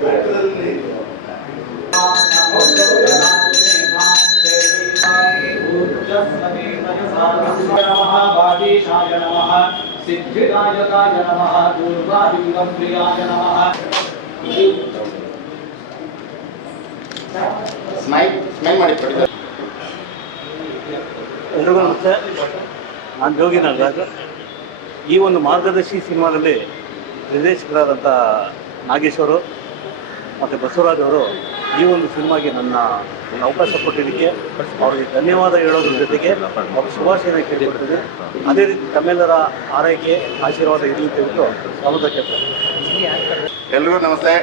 ಲೋಕದಲ್ಲಿ ಮಹಾಭಾಗೀಶಾಯ ನಮಃ ಸಿದ್ಧಿದಾಯಕಾಯ ನಮಃ ದುರ್ಗಾಲಿಂಗಂ ಪ್ರಿಯಾಯ ನಮಃ ಸ್ಮೈಲ್ ಸ್ಮೈಲ್ ಮಾಡಿ ಎಲ್ರಿಗೂ ನಮಸ್ತೆ. ನಾನು ಜೋಗಿ ನಾಗರಾಜ್. ಈ ಒಂದು ಮಾರ್ಗದರ್ಶಿ ಸಿನಿಮಾದಲ್ಲಿ ನಿರ್ದೇಶಕರಾದಂಥ ನಾಗೇಶ್ವರು ಮತ್ತು ಬಸವರಾಜ್ ಅವರು ಈ ಒಂದು ಸಿನಿಮಾಗೆ ನನ್ನ ಒಂದು ಅವಕಾಶ ಕೊಟ್ಟಿದ್ದಕ್ಕೆ ಅವರಿಗೆ ಧನ್ಯವಾದ ಹೇಳೋದ್ರ ಜೊತೆಗೆ ಅವ್ರ ಶುಭಾಶಯನ ಕೇಳಿಕೊಡ್ತೀನಿ ಅದೇ ರೀತಿ ತಮ್ಮೆಲ್ಲರ ಆರೈಕೆ ಆಶೀರ್ವಾದ ಇರಲಿ ಸ್ವಾಗತ ಕೇಳ್ತಾರೆ ಎಲ್ರಿಗೂ ನಮಸ್ತೆ.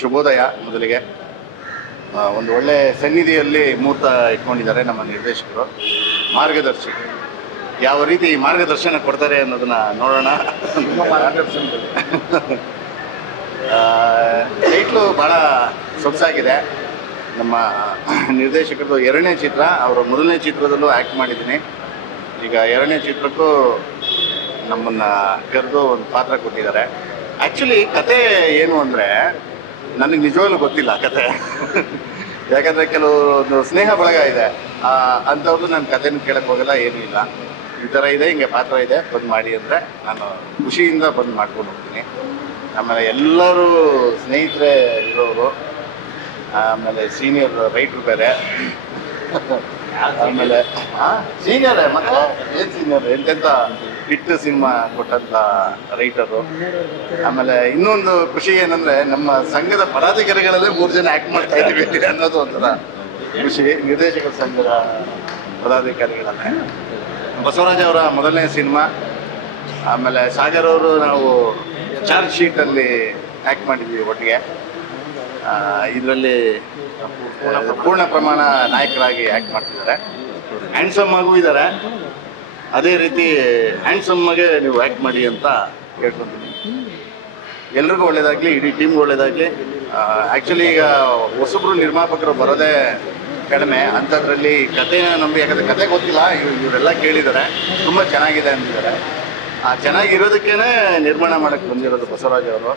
ಶುಭೋದಯ ಮೊದಲಿಗೆ. ಒಂದು ಒಳ್ಳೆ ಸನ್ನಿಧಿಯಲ್ಲಿ ಮೂರ್ತ ಇಟ್ಕೊಂಡಿದ್ದಾರೆ ನಮ್ಮ ನಿರ್ದೇಶಕರು ಮಾರ್ಗದರ್ಶಿ. ಯಾವ ರೀತಿ ಮಾರ್ಗದರ್ಶನ ಕೊಡ್ತಾರೆ ಅನ್ನೋದನ್ನ ನೋಡೋಣ. ಟೈಟ್ಲು ಭಾಳ ಸೊಗಸಾಗಿದೆ. ನಮ್ಮ ನಿರ್ದೇಶಕರದು ಎರಡನೇ ಚಿತ್ರ, ಅವರ ಮೊದಲನೇ ಚಿತ್ರದಲ್ಲೂ ಆ್ಯಕ್ಟ್ ಮಾಡಿದ್ದೀನಿ. ಈಗ ಎರಡನೇ ಚಿತ್ರಕ್ಕೂ ನಮ್ಮನ್ನು ಕರೆದು ಒಂದು ಪಾತ್ರ ಕೊಟ್ಟಿದ್ದಾರೆ. ಆ್ಯಕ್ಚುಲಿ ಕತೆ ಏನು ಅಂದರೆ, ನನಗೆ ನಿಜವಾಗ್ಲೂ ಗೊತ್ತಿಲ್ಲ ಕತೆ. ಯಾಕಂದರೆ ಕೆಲವೊಂದು ಸ್ನೇಹ ಬಳಗ ಇದೆ. ಅಂಥವ್ರದ್ದು ನಾನು ಕಥೆನ ಕೇಳಕ್ಕೆ ಹೋಗಲ್ಲ, ಏನೂ ಇಲ್ಲ. ಈ ಥರ ಇದೆ, ಹಿಂಗೆ ಪಾತ್ರ ಇದೆ, ಬಂದು ಮಾಡಿ ಅಂದರೆ ನಾನು ಖುಷಿಯಿಂದ ಬಂದು ಮಾಡ್ಕೊಂಡು ಹೋಗ್ತೀನಿ. ಆಮೇಲೆ ಎಲ್ಲರೂ ಸ್ನೇಹಿತರೆ ಇರೋರು, ಆಮೇಲೆ ಸೀನಿಯರ್ ರೈಟ್ರು ಬೇರೆ. ಆಮೇಲೆ ಸೀನಿಯರ್ ಮತ್ತೆ ಏನ್ ಸೀನಿಯರ್ ಎಂತೆಂತ ಹಿಟ್ ಸಿನಿಮಾ ಕೊಟ್ಟಂತ ರೈಟರು. ಆಮೇಲೆ ಇನ್ನೊಂದು ಖುಷಿ ಏನಂದ್ರೆ ನಮ್ಮ ಸಂಘದ ಪದಾಧಿಕಾರಿಗಳಲ್ಲೇ ಮೂರು ಜನ ಆಕ್ಟ್ ಮಾಡ್ತಾ ಇದೀವಿ ಅನ್ನೋದು ಒಂಥರ ಖುಷಿ. ನಿರ್ದೇಶಕ ಸಂಘದ ಪದಾಧಿಕಾರಿಗಳನ್ನೇ. ಬಸವರಾಜ್ ಅವರ ಮೊದಲನೇ ಸಿನಿಮಾ. ಆಮೇಲೆ ಸಾಗರ್ ಅವರು ನಾವು ಚಾರ್ಜ್ ಶೀಟಲ್ಲಿ ಆ್ಯಕ್ಟ್ ಮಾಡಿದ್ವಿ ಒಟ್ಟಿಗೆ. ಇದರಲ್ಲಿ ಪೂರ್ಣ ಪ್ರಮಾಣ ನಾಯಕರಾಗಿ ಆ್ಯಕ್ಟ್ ಮಾಡ್ತಿದ್ದಾರೆ. ಹ್ಯಾಂಡ್ಸಮ್ ಆಗೂ ಇದ್ದಾರೆ ಅದೇ ರೀತಿ ಹ್ಯಾಂಡ್ಸಮ್ಮಾಗೆ ನೀವು ಆ್ಯಕ್ಟ್ ಮಾಡಿ ಅಂತ ಕೇಳ್ಕೊತೀನಿ ಎಲ್ರಿಗೂ ಒಳ್ಳೇದಾಗಲಿ ಇಡೀ ಟೀಮ್ಗೆ ಒಳ್ಳೇದಾಗಲಿ. ಆ್ಯಕ್ಚುಲಿ ಈಗ ಹೊಸಬ್ರು ನಿರ್ಮಾಪಕರು ಬರೋದೇ ಕಡಿಮೆ. ಅಂಥದ್ರಲ್ಲಿ ಕಥೆನ ನಮಗೆ ಯಾಕಂದರೆ ಕತೆ ಗೊತ್ತಿಲ್ಲ ಇವ್- ಇವರೆಲ್ಲ ಕೇಳಿದ್ದಾರೆ. ತುಂಬ ಚೆನ್ನಾಗಿದೆ ಅಂತಿದ್ದಾರೆ ಆ, ಚೆನ್ನಾಗಿರೋದಕ್ಕೇನೆ ನಿರ್ಮಾಣ ಮಾಡಕ್ಕೆ ಬಂದಿರೋದು ಬಸವರಾಜ್ ಅವರು.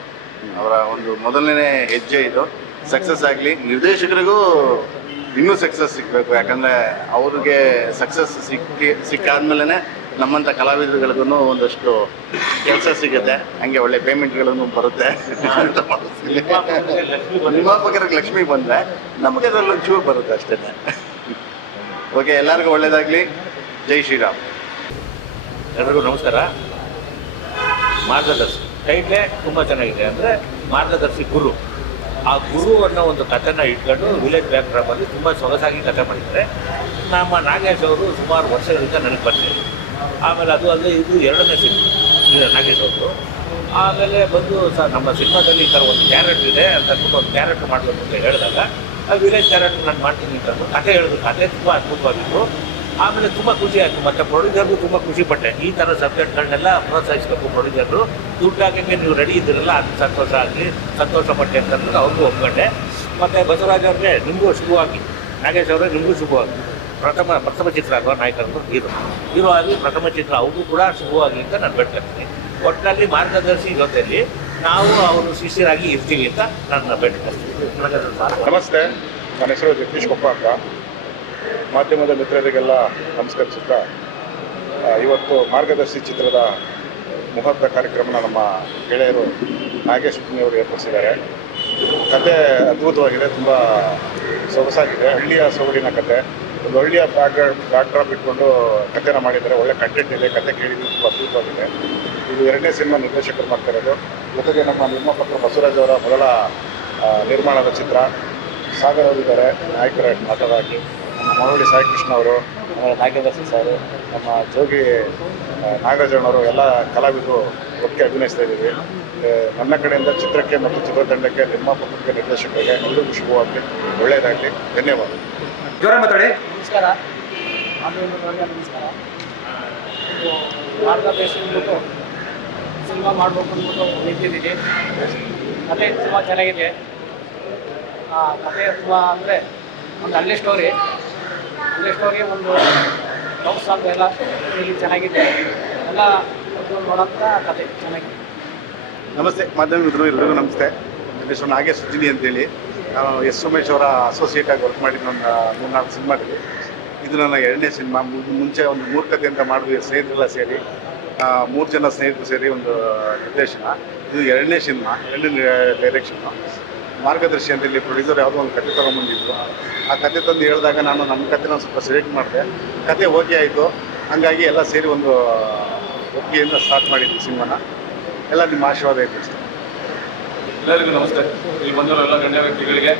ಅವರ ಒಂದು ಮೊದಲನೇ ಹೆಜ್ಜೆ ಇದು. ಸಕ್ಸಸ್ ಆಗಲಿ. ನಿರ್ದೇಶಕರಿಗೂ ಇನ್ನೂ ಸಕ್ಸಸ್ ಸಿಗಬೇಕು. ಯಾಕಂದರೆ ಅವ್ರಿಗೆ ಸಕ್ಸಸ್ ಸಿಕ್ಕಿ ಸಿಕ್ಕಾದ್ಮೇಲೆ ನಮ್ಮಂಥ ಕಲಾವಿದರುಗಳಿಗೂ ಒಂದಷ್ಟು ಕೆಲಸ ಸಿಗುತ್ತೆ. ಹಂಗೆ ಒಳ್ಳೆ ಪೇಮೆಂಟ್ಗಳನ್ನು ಬರುತ್ತೆ. ನಿರ್ಮಾಪಕರಿಗೆ ಲಕ್ಷ್ಮಿ ಬಂದರೆ ನಮಗೆ ಅದರಲ್ಲಿ ಒಂಚೂರು ಬರುತ್ತೆ ಅಷ್ಟೇ. ಓಕೆ ಎಲ್ಲರಿಗೂ ಒಳ್ಳೆಯದಾಗಲಿ ಜೈ ಶ್ರೀರಾಮ್. ಎಲ್ರಿಗೂ ನಮಸ್ಕಾರ. ಮಾರ್ಗದರ್ಶಿ. ಟೈಟ್ಲೆ ತುಂಬ ಚೆನ್ನಾಗಿದೆ ಅಂದರೆ ಮಾರ್ಗದರ್ಶಿ ಗುರು. ಆ ಗುರು ಅನ್ನೋ ಒಂದು ಕಥೆನ ಇಟ್ಕೊಂಡು ವಿಲೇಜ್ ಬ್ಯಾಕ್ಡ್ರಾಪಲ್ಲಿ ತುಂಬ ಸೊಗಸಾಗಿ ಕಥೆ ಮಾಡಿದ್ದಾರೆ. ನಮ್ಮ ನಾಗೇಶ್ ಅವರು ಸುಮಾರು ವರ್ಷಗಳಿಂದ ನನಗೆ ಬರ್ತಾರೆ ಆಮೇಲೆ ಅದು ಅಲ್ಲದೆ ಇದು ಎರಡನೇ ಸಿನಿಮಾ ನಾಗೇಶ್ ಅವರು ಆಮೇಲೆ ಬಂದು ಸರ್ ನಮ್ಮ ಸಿನಿಮಾದಲ್ಲಿ ಈ ಥರ ಒಂದು ಕ್ಯಾರೆಟ್ ಇದೆ, ಅಂತ ಅಂದ್ಬಿಟ್ಟು ಒಂದು ಕ್ಯಾರೆಟ್ ಮಾಡಬೇಕು ಅಂತ ಹೇಳಿದಾಗ, ಆ ವಿಲೇಜ್ ಕ್ಯಾರೆಟ್ ನಾನು ಮಾಡ್ತೀನಿ ಅಂತ ಕಥೆ ಹೇಳಿದ್ರು ಕಥೆ ತುಂಬ ಅದ್ಭುತವಾಗಿತ್ತು. ಆಮೇಲೆ ತುಂಬ ಖುಷಿ ಆಯಿತು. ಮತ್ತು ಪ್ರೊಡ್ಯೂಸರ್ಗೂ ತುಂಬ ಖುಷಿ ಪಟ್ಟೆ. ಈ ಥರ ಸಬ್ಜೆಕ್ಟ್ಗಳನ್ನೆಲ್ಲ ಪ್ರೋತ್ಸಾಹಿಸಬೇಕು ಪ್ರೊಡ್ಯೂಸರ್ಗಳು ದುಡ್ಡಾಗಕ್ಕೆ ನೀವು ರೆಡಿ ಇದ್ದೀರಲ್ಲ, ಅದು ಸಂತೋಷ ಆಗಲಿ, ಸಂತೋಷ ಪಟ್ಟೆ ಅಂತಂದ್ರೆ ಅವ್ರಿಗೂ ಒಪ್ಕೊಂಡೆ. ಮತ್ತು ಬಸವರಾಜ್ ಅವ್ರಿಗೆ ನಿಮಗೂ ಶುಭವಾಗಿ. ನಾಗೇಶ್ ಅವರೇ ನಿಮಗೂ ಶುಭವಾಗಿ. ಪ್ರಥಮ ಪ್ರಥಮ ಚಿತ್ರ ಅಥವಾ ನಾಯಕರು ಹೀರೋ ಹೀರೋ ಆಗಿ ಪ್ರಥಮ ಚಿತ್ರ. ಅವ್ರಿಗೂ ಕೂಡ ಶುಭವಾಗಿ ಅಂತ ನಾನು ಬೆಟ್ಟಿರ್ತೀನಿ ಒಟ್ಟಿನಲ್ಲಿ ಮಾರ್ಗದರ್ಶಿ ಜೊತೆಯಲ್ಲಿ ನಾವು ಅವರು ಶಿಷ್ಯರಾಗಿ ಇರ್ತೀವಿ ಅಂತ ನಾನು ಬೆಟ್ಟಿರ್ತೀನಿ ನಮಸ್ತೆ. ನನ್ನ ಹೆಸರು ಜಗದೀಶ್ ಕೊಪ್ಪ ಅಂತ. ಮಾಧ್ಯಮದ ಮಿತ್ರರಿಗೆಲ್ಲ ನಮಸ್ಕರಿಸುತ್ತಾ ಇವತ್ತು ಮಾರ್ಗದರ್ಶಿ ಚಿತ್ರದ ಮುಹೂರ್ತ ಕಾರ್ಯಕ್ರಮನ ನಮ್ಮ ಗೆಳೆಯರು ನಾಗೇಶ್ ಅವರು ಏರ್ಪಡಿಸಿದ್ದಾರೆ. ಕತೆ ಅದ್ಭುತವಾಗಿದೆ, ತುಂಬ ಸೊಗಸಾಗಿದೆ, ಹಳ್ಳಿಯ ಸೊಗಡಿನ ಕತೆ. ಒಂದು ಹಳ್ಳಿಯ ಬ್ಯಾಕ್ ಬ್ಯಾಕ್ಡ್ರಾಪ್ ಇಟ್ಕೊಂಡು ಕಥೆನ ಮಾಡಿದ್ದಾರೆ, ಒಳ್ಳೆ ಕಂಟೆಂಟ್ ಇದೆ, ಕತೆ ಕೇಳಿದ್ದು ತುಂಬ ಅದ್ಭುತವಾಗಿದೆ. ಇದು ಎರಡನೇ ಸಿನಿಮಾ ನಿರ್ದೇಶಕರು ಮಾಡ್ತಾ ಇರೋದು. ಜೊತೆಗೆ ನಮ್ಮ ನಿರ್ಮಾಪಕರು ಬಸವರಾಜ್ ಅವರ ಮೊದಲ ನಿರ್ಮಾಣದ ಚಿತ್ರ. ಸಾಗರ್ ಅವರಿದ್ದಾರೆ ನಾಯಕರ ನಟರಾಗಿ ನಮ್ಮ ಸಾಯಿ ಕೃಷ್ಣ ಅವರು ಆಮೇಲೆ ನಾಗೇಂದ್ರ ಸರ್ ನಮ್ಮ ಜೋಗಿ ನಾಗರಾಜಣ್ಣವರು ಎಲ್ಲ ಕಲಾವಿದರು ಒಟ್ಟಿಗೆ ಅಭಿನಯಿಸ್ತಾ ಇದ್ದೀವಿ. ನನ್ನ ಕಡೆಯಿಂದ ಚಿತ್ರಕ್ಕೆ ಮತ್ತು ಚಿತ್ರತಂಡಕ್ಕೆ ನಿರ್ಮಾಪಕರಿಗೆ ನಿರ್ದೇಶಕರಿಗೆ ಎಲ್ಲರಿಗೂ ಶುಭವಾಗಲಿ ಒಳ್ಳೆಯದಾಗಲಿ ಧನ್ಯವಾದ. ಜೋರ ಮಾತಾಡಿ. ನಮಸ್ಕಾರ. ನಮಸ್ಕಾರ. ಅಂದ್ಬಿಟ್ಟು ಸಿನಿಮಾ ಮಾಡಬೇಕು ಅಂದ್ಬಿಟ್ಟು ನಿಂತಿದ್ದೀನಿ ಕತೆ ತುಂಬ ಚೆನ್ನಾಗಿದೆ. ಆ ಕತೆ ತುಂಬ ಅಂದರೆ ಒಂದು ಹಳ್ಳಿ ಸ್ಟೋರಿ ಸ್ಟೋರಿ ಒಂದು ಲವ್ ಸಾಂಗ್ ಎಲ್ಲ ಇಲ್ಲಿ ಚೆನ್ನಾಗಿದೆ. ಎಲ್ಲ ನೋಡೋಂಥ ಕತೆ ಚೆನ್ನಾಗಿದೆ. ನಮಸ್ತೆ, ಮಾಧ್ಯಮ ಮಿತ್ರರು ಎಲ್ಲರಿಗೂ ನಮಸ್ತೆ. ನನ್ನ ಹೆಸರು ನಾಗೇಶ್ ಸುಜಿನಿ ಅಂತೇಳಿ. ನಾನು ಎಸ್ ಉಮೇಶ್ ಅವರ ಅಸೋಸಿಯೇಟ್ ಆಗಿ ವರ್ಕ್ ಮಾಡಿದ್ದು ಒಂದು ಮೂರ್ನಾಲ್ಕು ಸಿನಿಮಾದಲ್ಲಿ. ಇದು ನನ್ನ ಎರಡನೇ ಸಿನಿಮಾ. ಮುಂಚೆ ಒಂದು ಮೂರ್ಖತೆ ಅಂತ ಮಾಡಿದ್ವಿ ಸ್ನೇಹಿತರೆಲ್ಲ ಸೇರಿ. ಮೂರು ಜನ ಸ್ನೇಹಿತರು ಸೇರಿ ಒಂದು ನಿರ್ದೇಶನ. ಇದು ಎರಡನೇ ಸಿನಿಮಾ, ಎರಡನೇ ಡೈರೆಕ್ಷನ್ನು ಮಾರ್ಗದರ್ಶಿ ಅಂತ ಇಲ್ಲಿ ಪ್ರೊಡ್ಯೂಸರ್ ಯಾವುದೋ ಒಂದು ಕತೆ ತೊಗೊಂಬಂದಿದ್ರು. ಆ ಕತೆ ತಂದು ಹೇಳಿದಾಗ ನಾನು ನಮ್ಮ ಕತೆನ ಸ್ವಲ್ಪ ಸೆಲೆಕ್ಟ್ ಮಾಡಿದೆ. ಕತೆ ಓಕೆ ಆಯಿತು. ಹಂಗಾಗಿ ಎಲ್ಲ ಸೇರಿ ಒಂದು ಒಪ್ಪಿಗೆಯಿಂದ ಸ್ಟಾರ್ಟ್ ಮಾಡಿದ್ವಿ ಸಿನಿಮಾನ. ಎಲ್ಲ ನಿಮ್ಮ ಆಶೀರ್ವಾದ ಇತ್ತು ಸರ್ ಎಲ್ಲರಿಗೂ ನಮಸ್ತೆ. ಇಲ್ಲಿ ಬಂದಿರೋ ಎಲ್ಲ ಗಣ್ಯ ವ್ಯಕ್ತಿಗಳಿಗೆ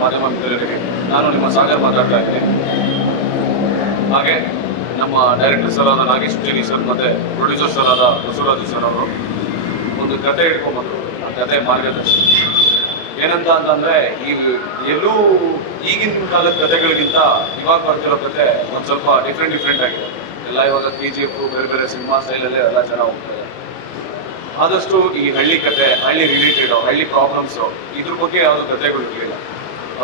ಮಾಧ್ಯಮ ಮಿತ್ರರಿಗೆ ನಾನು ನಿಮ್ಮ ಸಾಗರ್ ಮಾತಾಡ್ತಾ ಇದ್ದೀನಿ. ಹಾಗೆ ನಮ್ಮ ಡೈರೆಕ್ಟರ್ ಸರ್ ಆದ ನಾಗೇಶ್ ಜೀವಿ ಸರ್ ಮತ್ತು ಪ್ರೊಡ್ಯೂಸರ್ ಸರ್ ಆದ ಬಸವರಾಜು ಸರ್ ಅವರು ಒಂದು ಕತೆ ಹಿಡ್ಕೊಂಬಂದರು ಆ ಕತೆ ಮಾರ್ಗದರ್ಶಿ. ಏನಂತ ಅಂತಂದರೆ, ಈ ಎಲ್ಲೂ ಈಗಿನ ಕಾಲದ ಕಥೆಗಳಿಗಿಂತ ಇವಾಗ ಬರ್ತಿರೋ ಕತೆ ಒಂದು ಸ್ವಲ್ಪ ಡಿಫ್ರೆಂಟ್ ಡಿಫ್ರೆಂಟ್ ಆಗಿದೆ. ಎಲ್ಲ ಇವಾಗ ಕೆ ಜಿ ಎಫ್ ಬೇರೆ ಬೇರೆ ಸಿನಿಮಾ ಸ್ಟೈಲಲ್ಲೇ ಎಲ್ಲ ಜನ ಹೋಗ್ತಾರೆ ಆದಷ್ಟು ಈ ಹಳ್ಳಿ ಕತೆ ಹಳ್ಳಿ ರಿಲೇಟೆಡ್ ಹಳ್ಳಿ ಪ್ರಾಬ್ಲಮ್ಸು ಇದ್ರ ಬಗ್ಗೆ ಯಾವುದು ಕತೆಗಳು ಇರಲಿಲ್ಲ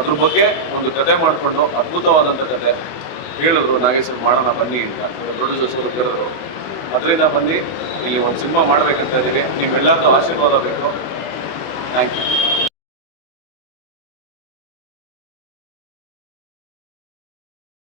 ಅದ್ರ ಬಗ್ಗೆ ಒಂದು ಕತೆ ಮಾಡಿಕೊಂಡು ಅದ್ಭುತವಾದಂಥ ಕತೆ ಹೇಳಿದ್ರು ನಾಗೇಶ್ ಮಾಡೋಣ ಬನ್ನಿ ಅಂತ. ಪ್ರೊಡ್ಯೂಸರ್ಸ್ ಕರೆದ್ರು ಅದರಿಂದ ಬಂದು ಇಲ್ಲಿ ಒಂದು ಸಿನಿಮಾ ಮಾಡಬೇಕಂತ ಇದ್ದೀವಿ. ನೀವೆಲ್ಲರದ್ದು ಆಶೀರ್ವಾದ ಬೇಕು. Thank you